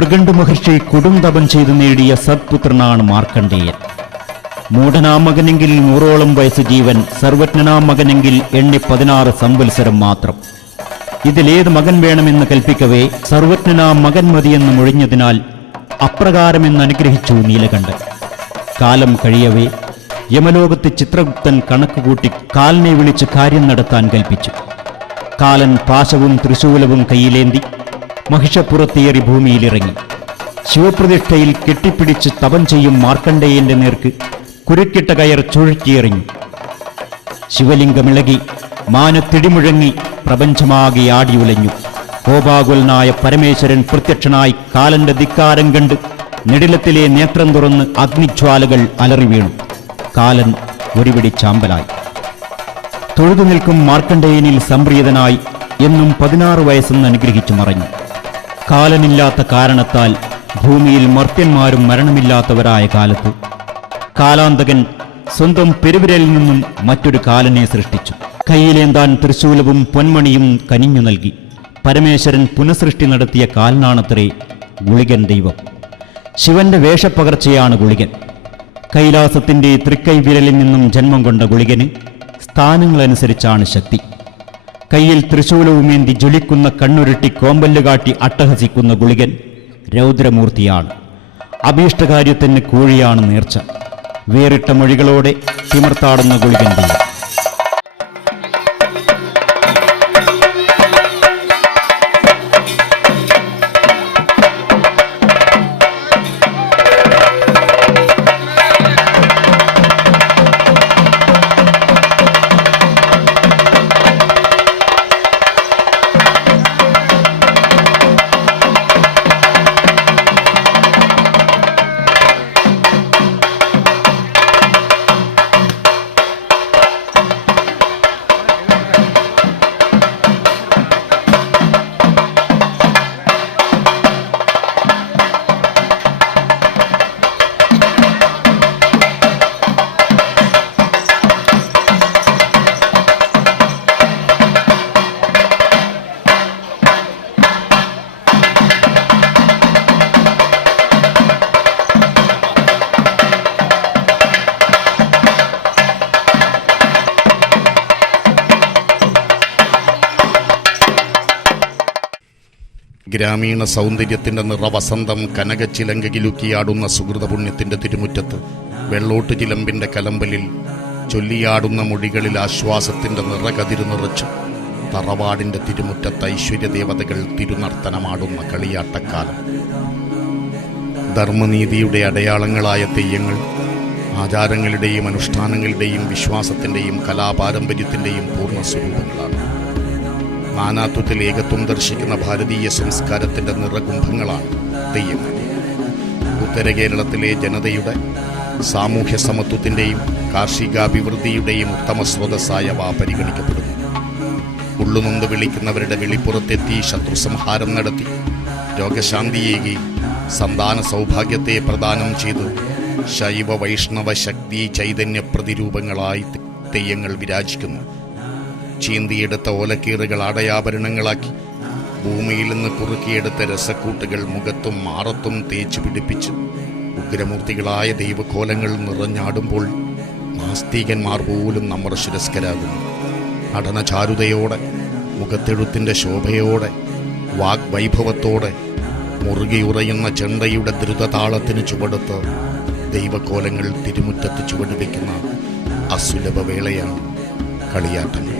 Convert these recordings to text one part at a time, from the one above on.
മൃഗണ്ഡ മഹർഷി കൊടുംതപം ചെയ്തു നേടിയ സത്പുത്രനാണ് മാർക്കണ്ഡേയൻ. മൂഢനാം മകനെങ്കിൽ 100ഓളം വയസ്സ് ജീവൻ, സർവജ്ഞനാം മകനെങ്കിൽ 16 സംവത്സരം മാത്രം. ഇതിലേത് മകൻ വേണമെന്ന് കൽപ്പിക്കവേ സർവജ്ഞനാം മകൻ മതിയെന്ന് മൊഴിഞ്ഞതിനാൽ അപ്രകാരമെന്ന് അനുഗ്രഹിച്ചു നീലകണ്ഠൻ. കാലം കഴിയവേ യമലോകത്ത് ചിത്രഗുപ്തൻ കണക്കുകൂട്ടി കാലനെ വിളിച്ച് കാര്യം നടത്താൻ കൽപ്പിച്ചു. കാലൻ പാശവും ത്രിശൂലവും കയ്യിലേന്തി മഹിഷപ്പുറത്തേറി ഭൂമിയിലിറങ്ങി. ശിവപ്രതിഷ്ഠയിൽ കെട്ടിപ്പിടിച്ച് തപം ചെയ്യും മാർക്കണ്ഡേയന്റെ നേർക്ക് കുരുക്കിട്ട കയർ ചുഴറ്റിയെറിഞ്ഞു. ശിവലിംഗമിളകി, മാനത്തിടിമുഴങ്ങി, പ്രപഞ്ചമാകെ ആടിയുലഞ്ഞു. കോപാകുലനായ പരമേശ്വരൻ പ്രത്യക്ഷനായി കാലന്റെ ധിക്കാരം കണ്ട് നെടിലത്തിലെ നേത്രം തുറന്ന് അഗ്നിജ്വാലകൾ അലറി വീണു. കാലൻ ഒരുപിടി ചാമ്പലായി. തൊഴുതു നിൽക്കും മാർക്കണ്ഡേയനിൽ സംപ്രീതനായി എന്നും 16 വയസ്സെന്ന് അനുഗ്രഹിച്ചു മറഞ്ഞു. കാലനില്ലാത്ത കാരണത്താൽ ഭൂമിയിൽ മർത്യന്മാരും മരണമില്ലാത്തവരായ കാലത്ത് കാലാന്തകൻ സ്വന്തം പെരുവിരലിൽ നിന്നും മറ്റൊരു കാലനെ സൃഷ്ടിച്ചു. കയ്യിലേന്താൻ തൃശൂലവും പൊന്മണിയും കനിഞ്ഞു നൽകി. പരമേശ്വരൻ പുനഃസൃഷ്ടി നടത്തിയ കാലനാണത്രേ ഗുളികൻ ദൈവം. ശിവന്റെ വേഷപ്പകർച്ചയാണ് ഗുളികൻ. കൈലാസത്തിന്റെ തൃക്കൈ വിരലിൽ നിന്നും ജന്മം കൊണ്ട ഗുളികന് സ്ഥാനങ്ങളനുസരിച്ചാണ് ശക്തി. കയ്യിൽ തൃശൂലവുമേന്തി ജ്വലിക്കുന്ന കണ്ണുരുട്ടി കോമ്പല്ലുകാട്ടി അട്ടഹസിക്കുന്ന ഗുളികൻ രൗദ്രമൂർത്തിയാണ്. അഭീഷ്ടകാര്യത്തിന് കോഴിയാണ് നേർച്ച. വേറിട്ട മൊഴികളോടെ തിമർത്താടുന്ന ഗുളികൻ ദൈവം. ഗ്രാമീണ സൗന്ദര്യത്തിന്റെ നിറവസന്തം കനകച്ചിലങ്കകിലുക്കിയാടുന്ന സുഹൃതപുണ്യത്തിന്റെ തിരുമുറ്റത്ത് വെള്ളോട്ട് ചിലമ്പിന്റെ കലമ്പലിൽ ചൊല്ലിയാടുന്ന മൊഴികളിൽ ആശ്വാസത്തിന്റെ നിറകതിരു നിറച്ചു തറവാടിന്റെ തിരുമുറ്റത്ത് ഐശ്വര്യദേവതകൾ തിരുനർത്തനമാടുന്ന കളിയാട്ടക്കാലം. ധർമ്മനീതിയുടെ അടയാളങ്ങളായ തെയ്യങ്ങൾ ആചാരങ്ങളുടെയും അനുഷ്ഠാനങ്ങളുടെയും വിശ്വാസത്തിന്റെയും കലാപാരമ്പര്യത്തിന്റെയും പൂർണ്ണ സ്വരൂപങ്ങളാണ്. നാനാത്വത്തിൽ ഏകത്വം ദർശിക്കുന്ന ഭാരതീയ സംസ്കാരത്തിന്റെ നിറകുംഭങ്ങളാണ് തെയ്യങ്ങൾ. ഉത്തര കേരളത്തിലെ ജനതയുടെ സാമൂഹ്യ സമത്വത്തിന്റെയും കാർഷികാഭിവൃദ്ധിയുടെയും ഉത്തമ സ്രോതസ്സായവ പരിഗണിക്കപ്പെടുന്നു. ഉള്ളുനൊന്ന് വിളിക്കുന്നവരുടെ വെളിപ്പുറത്തെത്തി ശത്രുസംഹാരം നടത്തി രോഗശാന്തിയേകി സന്താന സൗഭാഗ്യത്തെ പ്രദാനം ചെയ്ത് ശൈവ വൈഷ്ണവ ശക്തി ചൈതന്യ പ്രതിരൂപങ്ങളായി തെയ്യങ്ങൾ വിരാജിക്കുന്നു. ചീന്തിയെടുത്ത ഓലക്കീറുകൾ ആടയാഭരണങ്ങളാക്കി ഭൂമിയിൽ നിന്ന് കുറുക്കിയെടുത്ത രസക്കൂട്ടുകൾ മുഖത്തും മാറത്തും തേച്ചു പിടിപ്പിച്ച് ഉഗ്രമൂർത്തികളായ ദൈവകോലങ്ങൾ നിറഞ്ഞാടുമ്പോൾ നാസ്തികന്മാർ പോലും നമ്രശിരസ്കരാകുന്നു. നടനചാരുതയോടെ, മുഖത്തെഴുത്തിൻ്റെ ശോഭയോടെ, വാഗ്വൈഭവത്തോടെ മുറുകിയുറയുന്ന ചെണ്ടയുടെ ദ്രുതതാളത്തിന് ചുവടുത്ത് ദൈവകോലങ്ങൾ തിരുമുറ്റത്ത് ചുവടുവെക്കുന്ന അസുലഭ വേളയാണ് കളിയാട്ടങ്ങൾ.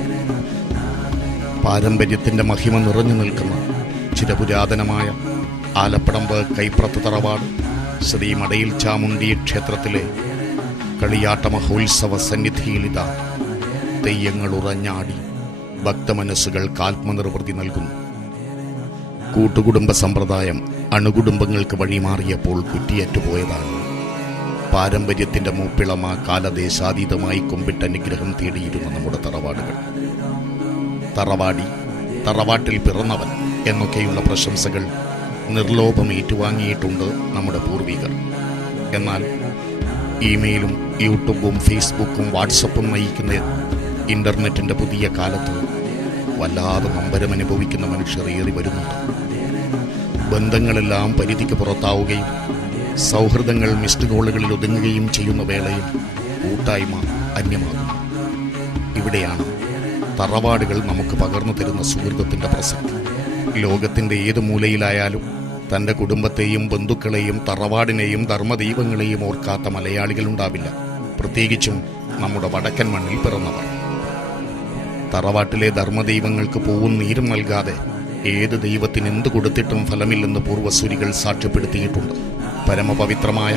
പാരമ്പര്യത്തിൻ്റെ മഹിമ നിറഞ്ഞു നിൽക്കുന്ന ചിരപുരാതനമായ ആലപ്പടമ്പ് കൈപ്രത്ത് തറവാട് ശ്രീ മടയിൽ ചാമുണ്ഡി ക്ഷേത്രത്തിലെ കളിയാട്ട മഹോത്സവ സന്നിധിയിലിതാ തെയ്യങ്ങൾ ഉറഞ്ഞാടി ഭക്തമനസ്സുകൾക്ക് ആത്മനിർവൃത്തി നൽകുന്നു. കൂട്ടുകുടുംബ സമ്പ്രദായം അണുകുടുംബങ്ങൾക്ക് വഴിമാറിയപ്പോൾ കുറ്റിയറ്റുപോയതാണ്. പാരമ്പര്യത്തിൻ്റെ മൂപ്പിളമ കാലദേശാതീതമായി കൊമ്പിട്ട് അനുഗ്രഹം തേടിയിരുന്ന നമ്മുടെ തറവാടുകൾ. തറവാടി, തറവാട്ടിൽ പിറന്നവൻ എന്നൊക്കെയുള്ള പ്രശംസകൾ നിർലോഭം ഏറ്റുവാങ്ങിയിട്ടുണ്ട് നമ്മുടെ പൂർവികർ. എന്നാൽ ഇമെയിലും യൂട്യൂബും ഫേസ്ബുക്കും വാട്സപ്പും നയിക്കുന്ന ഇൻ്റർനെറ്റിൻ്റെ പുതിയ കാലത്ത് വല്ലാതെ നമ്പരം അനുഭവിക്കുന്ന മനുഷ്യർ ഏറി വരുന്നുണ്ട്. ബന്ധങ്ങളെല്ലാം പരിധിക്ക് പുറത്താവുകയും സൗഹൃദങ്ങൾ മിസ്ഡ് കോളുകളിൽ ഒതുങ്ങുകയും ചെയ്യുന്ന വേളയിൽ കൂട്ടായ്മ അന്യമാകുന്നു. ഇവിടെയാണ് തറവാടുകൾ നമുക്ക് പകർന്നു തരുന്ന സുഹൃത്തത്തിൻ്റെ പ്രസക്തി. ലോകത്തിൻ്റെ ഏത് മൂലയിലായാലും തൻ്റെ കുടുംബത്തെയും ബന്ധുക്കളെയും തറവാടിനെയും ധർമ്മദൈവങ്ങളെയും ഓർക്കാത്ത മലയാളികളുണ്ടാവില്ല, പ്രത്യേകിച്ചും നമ്മുടെ വടക്കൻ മണ്ണിൽ പിറന്നവർ. തറവാട്ടിലെ ധർമ്മദൈവങ്ങൾക്ക് പൂവും നീരും നൽകാതെ ഏത് ദൈവത്തിന് എന്ത് കൊടുത്തിട്ടും ഫലമില്ലെന്ന് പൂർവ്വസൂരികൾ സാക്ഷ്യപ്പെടുത്തിയിട്ടുണ്ട്. പരമപവിത്രമായ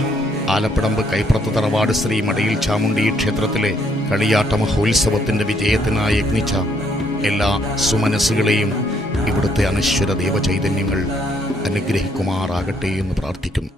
ആലപ്പടമ്പ് കൈപ്രത്ത് തറവാട് ശ്രീ മടയിൽ ചാമുണ്ഡി ക്ഷേത്രത്തിലെ കളിയാട്ട മഹോത്സവത്തിൻ്റെ വിജയത്തിനായി യത്നിച്ച എല്ലാ സുമനസ്സുകളെയും ഇവിടുത്തെ അനശ്വര ദേവചൈതന്യങ്ങൾ അനുഗ്രഹിക്കുമാറാകട്ടെ എന്ന് പ്രാർത്ഥിക്കുന്നു.